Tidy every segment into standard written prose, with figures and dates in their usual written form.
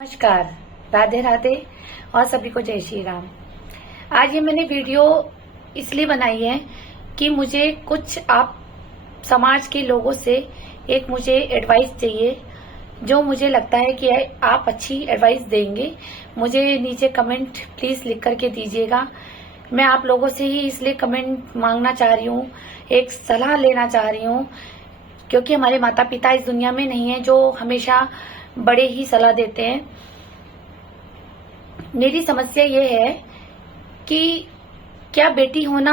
नमस्कार, राधे राधे और सभी को जय श्री राम। आज ये मैंने वीडियो इसलिए बनाई है कि मुझे कुछ आप समाज के लोगों से एक मुझे एडवाइस चाहिए, जो मुझे लगता है कि आप अच्छी एडवाइस देंगे। मुझे नीचे कमेंट प्लीज लिख करके दीजिएगा। मैं आप लोगों से ही इसलिए कमेंट मांगना चाह रही हूँ, एक सलाह लेना चाह रही हूँ, क्योंकि हमारे माता पिता इस दुनिया में नहीं है जो हमेशा बड़े ही सलाह देते हैं। मेरी समस्या ये है कि क्या बेटी होना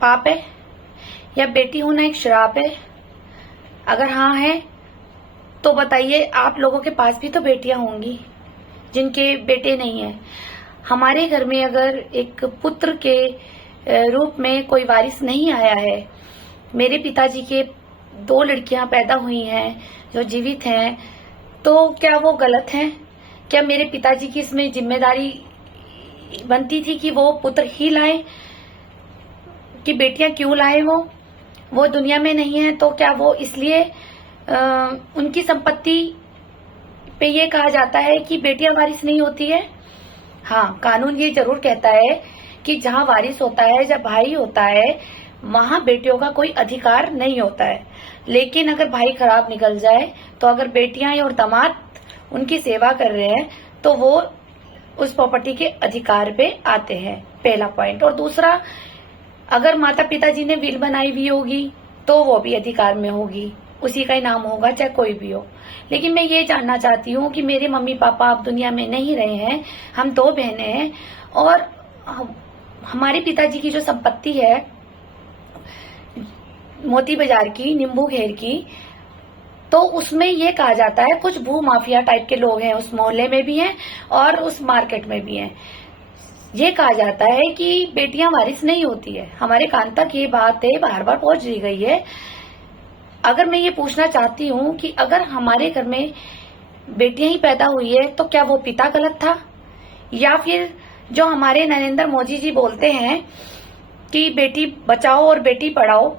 पाप है या बेटी होना एक श्राप है? अगर हाँ है तो बताइए, आप लोगों के पास भी तो बेटियां होंगी जिनके बेटे नहीं है। हमारे घर में अगर एक पुत्र के रूप में कोई वारिस नहीं आया है, मेरे पिताजी के 2 लड़कियां पैदा हुई हैं जो जीवित हैं, तो क्या वो गलत हैं? क्या मेरे पिताजी की इसमें जिम्मेदारी बनती थी कि वो पुत्र ही लाए, कि बेटियां क्यों लाए? वो दुनिया में नहीं है तो क्या वो इसलिए उनकी संपत्ति पे ये कहा जाता है कि बेटियां वारिस नहीं होती है? हाँ, कानून ये जरूर कहता है कि जहाँ वारिस होता है, जब भाई होता है, वहां बेटियों का कोई अधिकार नहीं होता है। लेकिन अगर भाई खराब निकल जाए तो अगर बेटियां और दामाद उनकी सेवा कर रहे हैं तो वो उस प्रॉपर्टी के अधिकार पे आते हैं, पहला पॉइंट। और दूसरा, अगर माता पिताजी ने विल बनाई हुई होगी तो वो भी अधिकार में होगी, उसी का ही नाम होगा, चाहे कोई भी हो। लेकिन मैं ये जानना चाहती हूँ कि मेरे मम्मी पापा अब दुनिया में नहीं रहे हैं, हम 2 बहनें हैं, और हमारे पिताजी की जो संपत्ति है मोती बाजार की, नींबू घेर की, तो उसमें ये कहा जाता है, कुछ भू माफिया टाइप के लोग हैं उस मोहल्ले में भी हैं और उस मार्केट में भी हैं, ये कहा जाता है कि बेटियां वारिस नहीं होती है। हमारे कान तक ये बात है बार बार पहुंच दी गई है। अगर मैं ये पूछना चाहती हूँ कि अगर हमारे घर में बेटियां ही पैदा हुई है तो क्या वो पिता गलत था, या फिर जो हमारे नरेंद्र मोदी जी बोलते हैं कि बेटी बचाओ और बेटी पढ़ाओ,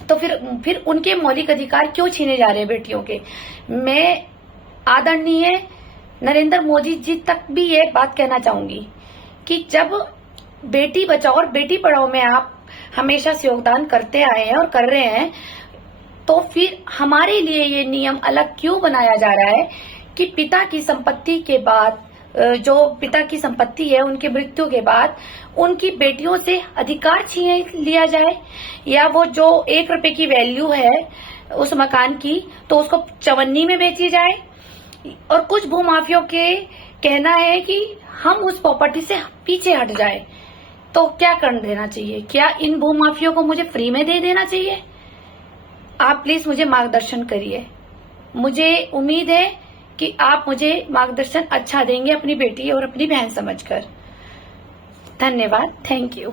तो फिर उनके मौलिक अधिकार क्यों छीने जा रहे हैं बेटियों के? मैं आदरणीय नरेंद्र मोदी जी तक भी ये बात कहना चाहूंगी कि जब बेटी बचाओ और बेटी पढ़ाओ में आप हमेशा से योगदान करते आए हैं और कर रहे हैं, तो फिर हमारे लिए ये नियम अलग क्यों बनाया जा रहा है कि पिता की संपत्ति के बाद, जो पिता की संपत्ति है उनकी मृत्यु के बाद उनकी बेटियों से अधिकार छीन लिया जाए, या वो जो 1 रुपए की वैल्यू है उस मकान की तो उसको चवन्नी में बेची जाए। और कुछ भूमाफियों के कहना है कि हम उस प्रॉपर्टी से पीछे हट जाए, तो क्या कर देना चाहिए? क्या इन भूमाफियों को मुझे फ्री में दे देना चाहिए? आप प्लीज मुझे मार्गदर्शन करिए। मुझे उम्मीद है कि आप मुझे मार्गदर्शन अच्छा देंगे अपनी बेटी और अपनी बहन समझकर। धन्यवाद, थैंक यू।